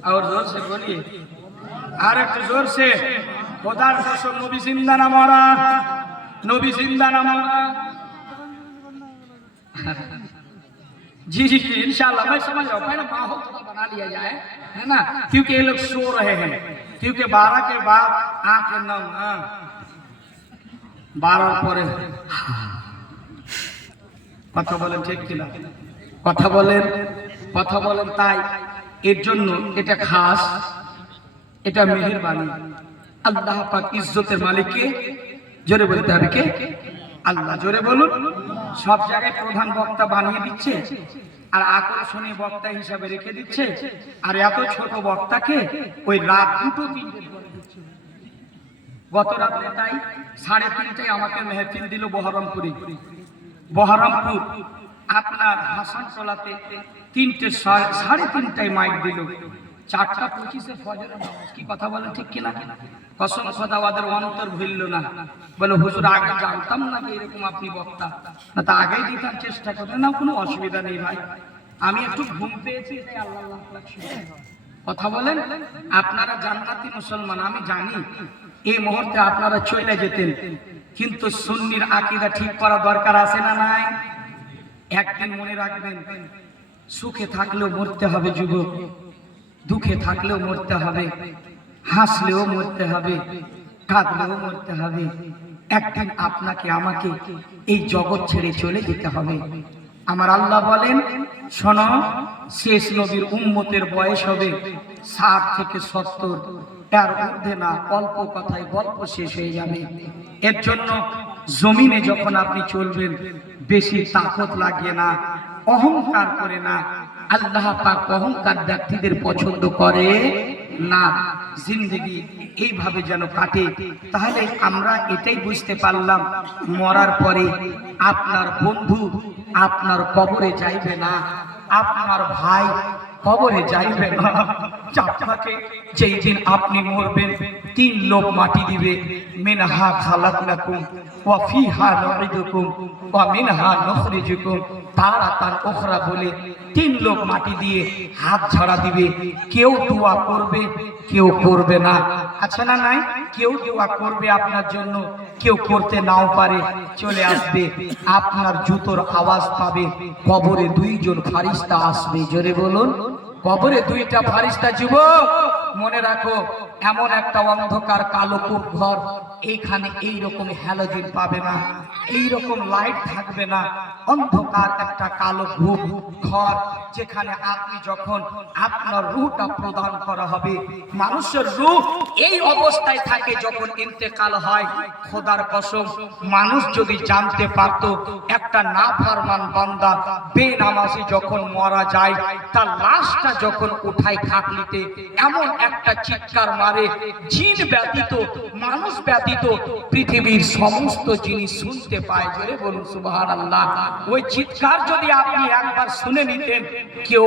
और जोर से बोलिए, और एक जोर से। खुदार कसम नबी जिंदा ना मरा, नबी जिंदा ना मरा। जी जी जी इंशाल्लाह मैं समझ रहा हूँ। पहले माहौल थोड़ा बना लिया जाए, है ना, क्योंकि ये लोग सो रहे हैं, क्योंकि 12 के बाद आंखें नम, 12 পরে কথা বলেন ঠিক কিনা, কথা বলেন তাই এর জন্য এটা খাস, এটা মেহেরবানি। আল্লাহ পাক ইজ্জতের মালিক কে? জোরে বলতে হবে কে? আল্লাহ। জোরে বলুন। সব জায়গায় প্রধান বক্তা বানিয়ে দিচ্ছে আর আকর্ষণীয় বক্তা হিসাবে রেখে দিচ্ছে, আর এত ছোট বক্তাকে ওই রাত 2-3 করে দিচ্ছে। গত রাতে তাই 3:30টায় আমাকে মেহফিল দিল বহরমপুর আপনার হাসানটোলাতে। 3:30টায় মাইক দিল, 4:25 ফজরের নামাজ। কি কথা বলেন ঠিক কিনা? কসম খোদা ওদের অন্তর ভুলল না, বলে হুজুর আগে জানতাম না যে এরকম আপনি বক্তা, না তা আগেই দিতাম, চেষ্টা করবেন না, কোনো অসুবিধা নেই ভাই, আমি একটু ঘুম পেয়েছি তাই আল্লাহ রাখছি। কথা বলেন। আপনারা জান্নাতি মুসলমান, আমি জানি এই মুহূর্তে আপনারা চলে যেতেন, কিন্তু সুন্নির আকীদা ঠিক করা দরকার আছে না নাই? একদিন মনে রাখবেন, সুখে থাকলেও মরতে হবে যুবক, দুঃখে থাকলেও মরতে হবে, হাসলেও মরতে হবে, কাঁদলেও মরতে হবে। একদিন আপনাকে আমাকে এই জগৎ ছেড়ে চলে যেতে হবে। আমার আল্লাহ বলেন, শোনো, শেষ নবীর উম্মতের বয়স হবে 60 থেকে 70, এর ঊর্ধ্বে না। অল্প কথায় গল্প শেষ হয়ে যাবে। এর জন্য জমিনে যখন আপনি চলবেন বেশি তাকত লাগিয়ে না, অহংকার করে না। আল্লাহ পাক অহংকার ব্যক্তিদের পছন্দ করে না। জিন্দেগি এইভাবে যেন কাটে। তাহলে আমরা এটাই বুঝতে পারলাম, মরার পরে আপনার বন্ধু আপনার কবরে যাইবে না, আপনার ভাই কবরে যাইবে না। আপনাকে যেই দিন আপনি মরবেন 3 লোক মাটি দিবে, মিনহা খালাকনাকুম ওয়া ফিহা নুঈদুকুম ওয়া মিনহা নুখরিজুকুম তারাতান উখরা বলে 3 লোক মাটি দিয়ে হাত ঝাড়া দিবে। কেউ দোয়া করবে, কেউ করবে না। আচ্ছা না নাই? কেউ দোয়া করবে আপনার জন্য, কেউ করতে নাও পারে, চলে আসবে, আপনার জুতোর আওয়াজ পাবে। কবরে 2 জন ফারিস্তা আসবে। জোরে বলুন, কবরে 2টা ফারিস্তা। যুবক মনে রাখো, এমন একটা অন্ধকার কালো কূপ ঘর, এইখানে এইরকম হ্যালোজেন পাবে না, এইরকম লাইট থাকবে না। অন্ধকার একটা কালো ঘর, যেখানে আপনি যখন আপনার রূহটা প্রদান করা হবে, মানুষের রূহ এই অবস্থায় থাকে যখন ইন্তেকাল হয়। খোদার কসম, মানুষ যদি জানতে পারত একটা নাফরমান বান্দা বেনামাজি যখন মারা যায়, তার লাশটা যখন উঠায় খাটলিতে, এমন একটা চিৎকার মারে, জিন ব্যতীত মানুষ ব্যতীত পৃথিবীর সমস্ত জিনিস শুনতে পায়। জোরে বলুন সুবহানাল্লাহ। ওই চিৎকার যদি আপনি একবার শুনে নিতেন, কেউ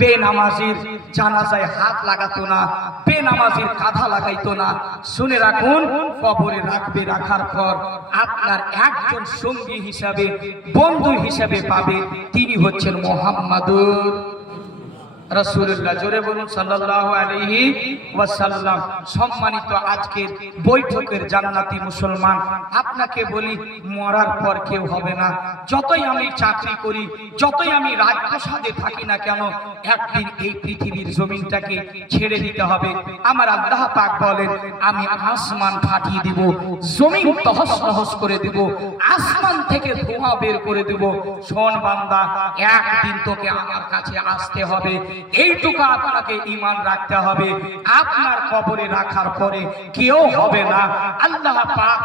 বেনামাজির জানাজায় হাত লাগাতো না, বেনামাজির কাঁধা লাগাইতো না। শুনে রাখুন, কবরে রাখবে, রাখার পর আপনার একজন সঙ্গী হিসাবে, বন্ধু হিসাবে পাবে, তিনি হচ্ছেন মুহাম্মাদুর রাসূলুল্লাহ। জোরে বলুন সাল্লাল্লাহু আলাইহি ওয়াসাল্লাম। সম্মানিত আজকের বৈঠকের জান্নাতি মুসলমান, আপনাকে বলি, মরার পর কেউ হবে না। যতই আমি চাকরি করি, যতই আমি রাজপ্রাসাদে থাকি না কেন, একদিন এই পৃথিবীর জমিনটাকে ছেড়ে দিতে হবে। আমার আল্লাহ পাক বলেন, আমি আসমান ফাটিয়ে দিব, জমিন তহস নহস করে দিব, আসমান থেকে ধোঁয়া বের করে দিব। শোন বান্দা, একদিন তোকে আমার কাছে আসতে হবে। এইটুকু আপনাকে ঈমান রাখতে হবে। আপনার কবরে রাখার পরে কেউ হবে না। আল্লাহ পাক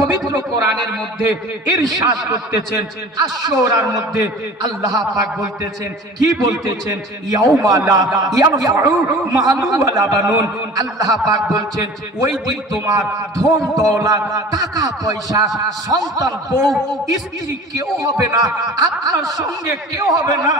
পবিত্র কোরআনের মধ্যে ইরশাদ করতেছেন, আশ-শূরার মধ্যে আল্লাহ পাক বলতেছেন, কি বলতেছেন? ইয়াউমা লা ইয়ানফাউ মালু ওয়ালা বানুন। আল্লাহ পাক বলছেন, ওই দিন তোমার ধন দৌলত, টাকা পয়সা, সন্তান, বউ, স্ত্রী কেউ হবে না, আপনার সঙ্গে কেউ হবে না।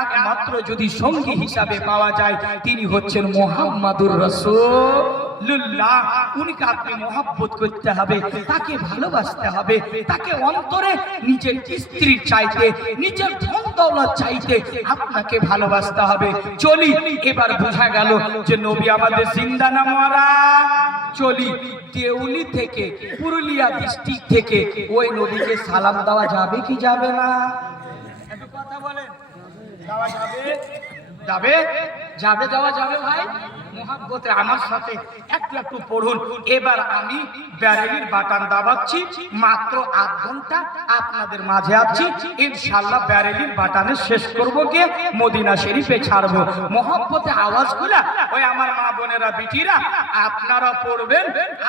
একমাত্র যদি সঙ্গী হিসাবে পাওয়া যায়, তিনি হচ্ছেন মুহাম্মাদুর রাসূলুল্লাহ। উনিকে আপনি মহব্বত করতে হবে, তাকে ভালোবাসতে হবে, তাকে অন্তরে নিজের স্ত্রীর চাইতে, নিজের ধন দৌলত চাইতে আপনাকে ভালোবাসতে হবে। চলি, এবার বোঝা গেল যে নবী আমাদের জিন্দা না মরা। চলি, দেউলি থেকে পুরুলিয়া ডিস্ট্রিক্ট থেকে ওই নবীকে সালাম দেওয়া যাবে কি যাবে না? একটু কথা বলেন, দেওয়া যাবে? যাবে যাবে দেওয়া যাবে ভাই? মোহাব্বতে আমার সাথে একটু একটু পড়ুন। এবার আমি ব্যারেলির বাটান দাবাচ্ছি, মাত্র 8 ঘন্টা আপনাদের মাঝে আছি। ইনশাআল্লাহ ব্যারেলির বাটানে শেষ করব, গিয়ে মদিনা শরীফে ছাড়বো। মোহাব্বতে আওয়াজ গুলা ওই আমার মা বোনেরা বিটিরা আপনারা পড়বেন,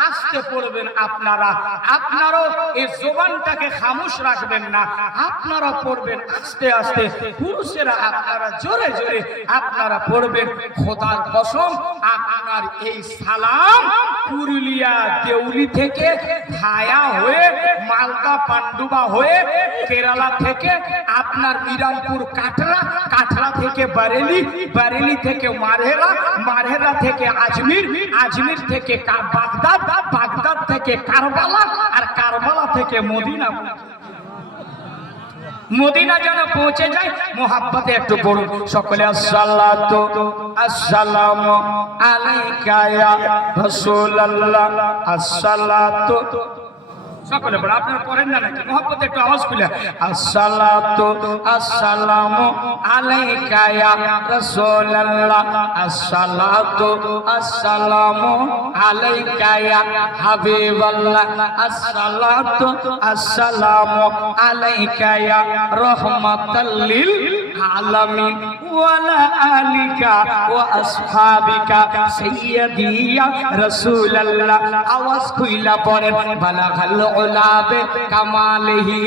আস্তে পড়বেন। আপনারাও এই জবানটাকে খামোশ রাখবেন না, আপনারা পড়বেন আস্তে আস্তে। পুরুষেরা আপনারা জোরে জোরে আপনারা পড়বেন। খোদার কসম, আপনার এই সালাম পুরুলিয়া দেউলি থেকে ভায়া হয়ে মালদা পান্ডুবা হয়ে কেরালা থেকে আপনার মিরামপুর কাটরা, কাটরা থেকে বারেলি, বারেলি থেকে মারহেরা, মারহেরা থেকে আজমির, আজমির থেকে বাগদাদ, বাগদাদ থেকে কারবালা, আর কারবালা থেকে মদিনা। মদিনা যেন পৌঁছে যায়। মোহাব্বতে একটু পড়ুন সকলে। আসসালাতু আসসালামু আলাইকা ইয়া রাসূলুল্লাহ, আসসালাতু। সকলে বলেন, আপনারা পড়েন না নাকি? মোহাব্বতে একটু আওয়াজ খুলে। আসসালাতু আসসালামু আলাইকা ইয়া রাসূলুল্লাহ, আসসালাতু আসসালামু আলাইকা ইয়া হাবিবাল্লাহ, আসসালাতু আসসালামু আলাইকা ইয়া রাহমাতাল লিল আলামিন ওয়া আলা আলিকা ওয়া আসহাবিকা সাইয়্যিদি ইয়া রাসূলুল্লাহ। আওয়াজ খুইলা পড়েন। বালাগাল উলাবে কামালিহি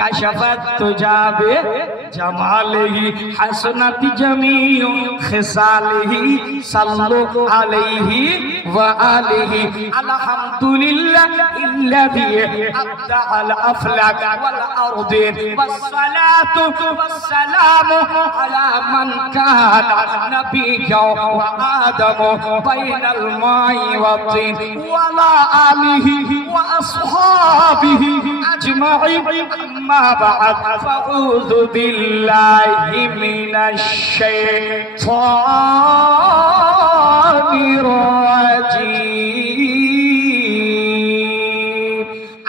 কাশাফাত তুজাবে জামালিহি হাসনাত জামিউ খিসালিহি সাল্লু আলাইহি ওয়া আলিহি। আলহামদুলিল্লাহ ইল্লাযী আবদা আল আফলাক ওয়াল আরদিন ওয়াসসালাতু ওয়াসসালামু আলা মান কানা নাবিয়্যা ওয়া আদামু বাইনাল মাই ওয়াত তিন ওয়া আলা আলিহি ওয়া আসহাবিহি আজমাইন। আম্মা বা'দ, ফাউযু বিল্লাহি মিনাশ শাইতানির রাজীম।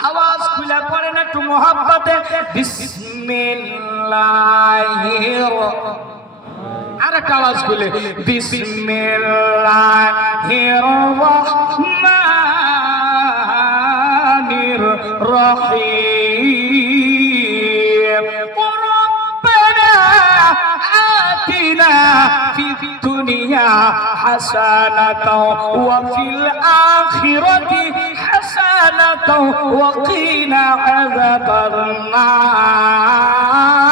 আওয়াজ খুলে পড়েন একটু মোহাব্বতে। বিসমিল্লাহির, আরেকটা আওয়াজ খুলে। বিসমিল্লাহির রাহমানির রহিম। রব্বানা আতিনা ফিদ দুনিয়া হাসানাতাও ওয়া ফিল আখিরাতি হাসানাতাও ওয়া কিনা আযাবান নার।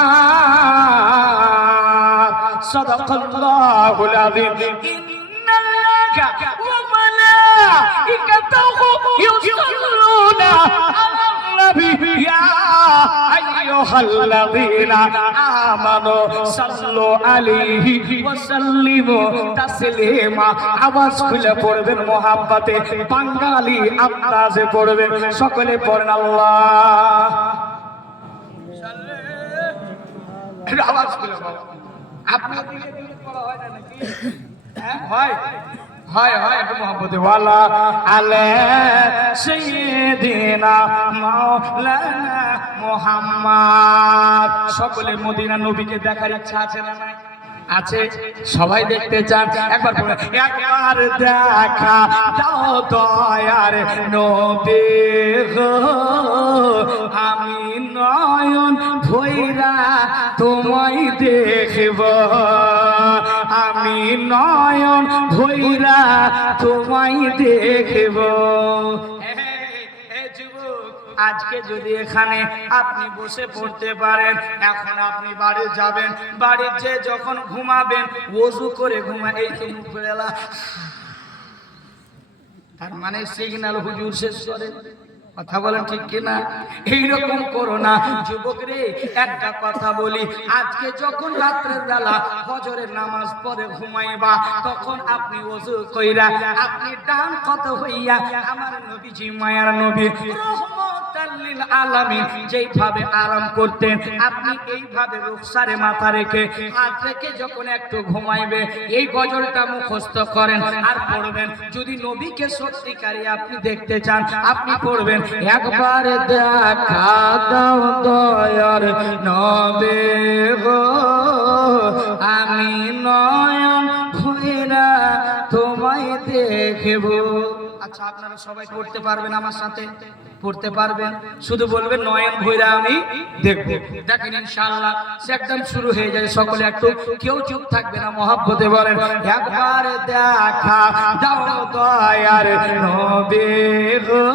সাদাকাল্লাহুল আযীম। ইন্নাল্লাহা ওয়া মালাইকাতাহু ইউসাল্লুনা আলান নবী ইয়া আইয়ুহাল্লাযীনা আমানু সাল্লু আলাইহি ওয়া সাল্লিমু তাসলিমা। আওয়াজ খুলে পড়বেন মোহাব্বতে, বাঙালি আন্দাজে পড়বেন। সকলে পড়েন আল্লাহ। আওয়াজ খুলে বলো। আপনার দিকে দিকে পড়া হয় না নাকি? হ্যাঁ হয় হয় হয়। একটু মোহাব্বতে। ওয়ালা আলা সাইয়্যিদিনা মাওলানা মুহাম্মদ। সকলে মদিনা নবীকে দেখার ইচ্ছা আছে না নাই? আছে। সবাই দেখতে চান। একবার বলেন, একবার দেখা দাও দয়ার নবী গো, আমি নয়ন ভৈরা তোমায় দেখব, আমি নয়ন ভৈরা তোমায় দেখব। আজকে যদি এখানে আপনি বসে পড়তে পারেন, এখন আপনি বাড়ি যাবেন, বাড়ি যে যখন ঘুমাবেন ওযু করে ঘুমা। এই তো মুখ বেলা, তার মানে সিগন্যাল হুজুর শেষ করে। কথা বলেন ঠিক কিনা? এইরকম করো না যুবক রে। একটা কথা বলি, আজকে যখন রাত্রের বেলা ফজরের নামাজ পড়ে ঘুমাইবা, তখন আপনি ওযু কইরা আপনি ডান কত হইয়া আমার নবীজি মায়ার নবী রহমত রাহমাতাল লিল আলামিন যেইভাবে আরাম করতেন আপনি এইভাবে রুখসারে মাথা রেখে হাত রেখে যখন একটু ঘুমাইবে এই গজলটা মুখস্থ করেন আর পড়বেন। যদি নবীকে সত্যিকারে আপনি দেখতে চান আপনি পড়বেন, একবার দেখা দাও দয়ার নবী গো, আমি নয়ন ভৈরা তোমায় দেখব। আচ্ছা আপনারা সবাই পড়তে পারবেন? আমার সাথে পড়তে পারবেন? শুধু বলবেন নয়ন ভৈরা আমি দেখব। দেখেন ইনশাআল্লাহ একদম শুরু হয়ে যায়। সকলে একটু কেউ চুপ থাকবে না, মহব্বতে বলেন, একবার দেখা দাও দয়ার নবী গো,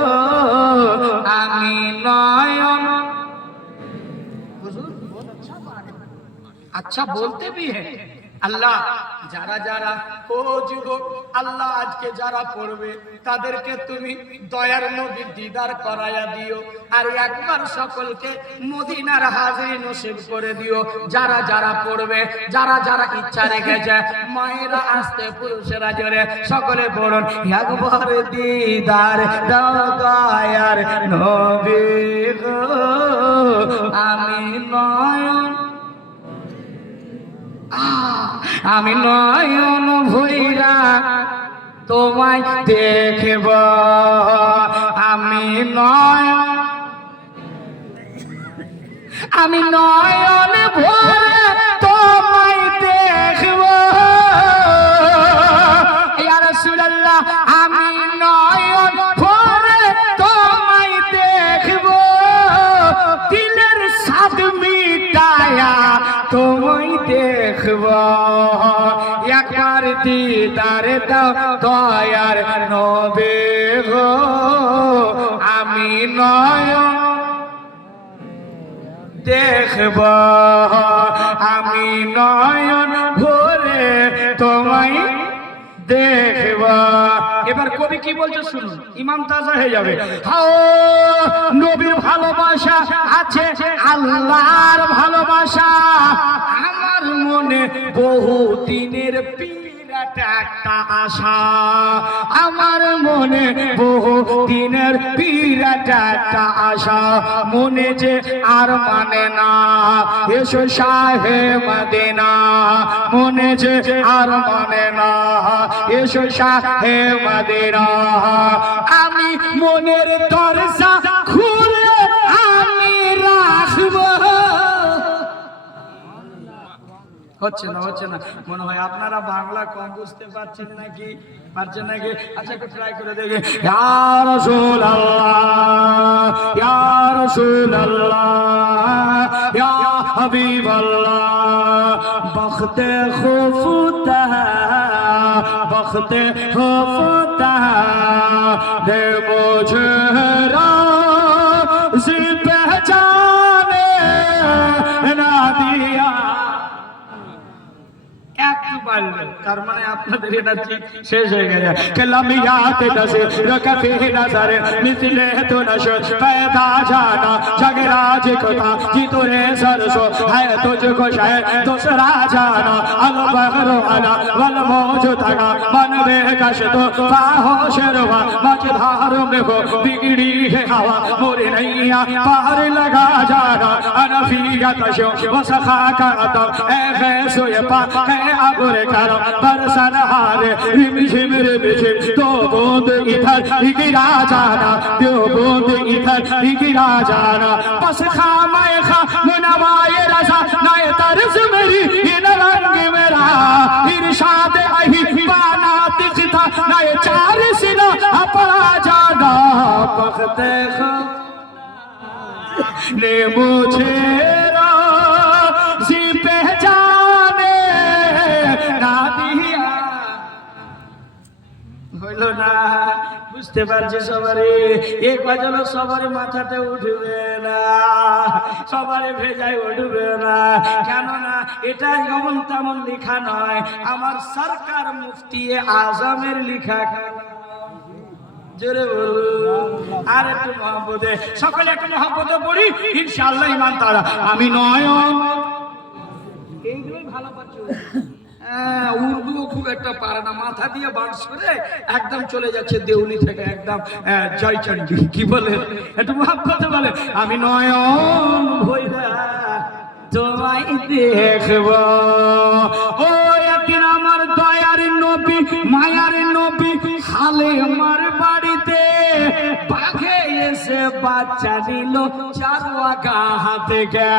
আমি নয়ন। अच्छा बोलते भी है আল্লাহ। যারা যারা ও যুবক আল্লাহ আজকে যারা পড়বে তাদেরকে তুমি দয়ার নবীর দিদার করায়া দিও, আর একবার সকলকে মদিনার হাজিরি নসিব করে দিও। যারা যারা পড়বে, যারা যারা ইচ্ছা রেখেছে, মায়েরা আসতে, পুরুষেরা জোরে সকলে পড়ুন, একবার দিদার দাও দয়ার নবী গো, আমি নয়ন, আমি নয়ন ভৈরা তোমায় দেখব, আমি নয়ন, আমি নয়ন ভরে তোমায় দেখব, ইয়া রাসূলুল্লাহ আমি নয়ন ভরে তোমায় দেখব, দিলের স্বাদ মিটায়া তোমায় দেখব, একবার দিদার দাও দয়ার নবী গো, আমি নয়ন দেখব, আমি নয়ন ভরে তোমায় দেখব। এবার কবি কি বলছে শুনুন, ইমাম তাজা হয়ে যাবে। হাও নবীর ভালোবাসা আছে, আল্লাহর ভালোবাসা আমার মনে বহু দিনের বিরাট একটা আশা, আমার মনে বহু দিনের বিরাট একটা আশা, মনে যে আর মানে না এসো শাহে মদিনা, মনে যে আর মানে না এসো শাহে মদিনা, আমি মনের দরজা খুলে আমি রাখব। হচ্ছে না হচ্ছে না মনে হয় আপনারা বাংলা কম বুঝতে পারছেন নাকি, পারছেন নাকি? আচ্ছা একটু ট্রাই করে দেখে, ইয়া রাসূলুল্লাহ, ইয়া রাসূলুল্লাহ, ইয়া হাবিবাল্লাহ, বখতে খুফতা, বখতে খুফতা দে মুঝে রাज़ी पहचाने ना दिया। একটু পারলেন, তার মানে আপনাদের এটা শেষ হয়ে গেছে। কলমিয়াত নজর কফি নজর মিথলে তো নশর पैदा जाना जगराज কথা জিতরে सरसो है तुझको शायद दूसरा जाना अलबहर अला वल मौज तगा मन बेकश तो बाहो शरवा मझधार में हो बिगड़ी है हवा मोरे नैया पार लगा जाना अनफियत शो वसखा करता ए गैसो ये पा आगोरे करो बरसन हारे रिमझिम रिमझिम दो बूंद इधर गिरा जाना, दो बूंद इधर गिरा जाना, बस खामे खा मुनवाए रसा नए तर्ज मेरी इन रंग मेरा इरशाद अही पाना तिखता नए चार सिना अपना जाना, बख्ते खा ने मुझे राज़ी पहचाने ना दिया। হইল না, বুঝতে পারছি সবারই এই গজল সবারই মাথাতে উঠবে না, সবারই ভেজায় উঠবে না, কেননা এটা যেমন তেমন লেখা নয়, আমার সরকার মুফতি আজমের লেখা। জোরে বলুন আর একটু মহব্বতে, সকলে একটু মহব্বতে পড়ি ইনশাআল্লাহ। ইমান তারা আমি নয়ন, এইগুলোই ভালো পাচ্ছ উর্দুও খুব একটা পারে না, মাথা দিয়ে বাঁশ করে একদম চলে যাচ্ছে দেউলি থেকে একদম জয়চন্ডী। কি বলে একটু মহাব্বতে বলে, আমি নয়ন ভৈরা তোমায় দেখব। ও একদিন আমার দয়ার নবী মায়ার নবী হালে আমার বাড়িতে বাঘে এসে বাচ্চা দিল চারুয়াকা হাতে গে।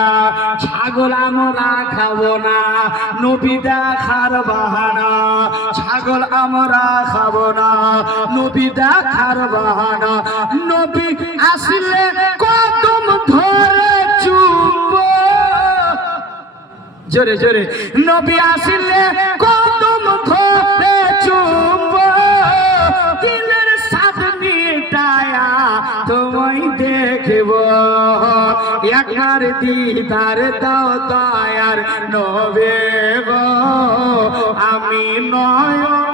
ছাগল আমরা খাবো না, নবী দেখার বাহানা। ছাগল আমরা খাবো না, নবী দেখার বাহানা। নবী আসলে কদম ধরে চুপ, জোরে জোরে, নবী আসলে কদম ধরে চুপ। দিলের সাথ মিটায়া তোমায় দেখব, একবার দিদার দাও দয়ার নবে গো। আমি নয়ন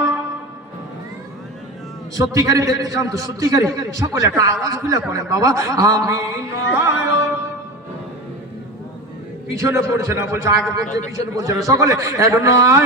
সত্যিকারী দেখতে চান তো, সত্যিকারী সকলে একটা আওয়াজ খুলে পড়েন বাবা। আমি নয়ন, পিছনে পড়ছে না, বলছে আগে পড়ছে, পিছনে পড়ছে না, সকলে একটা নয়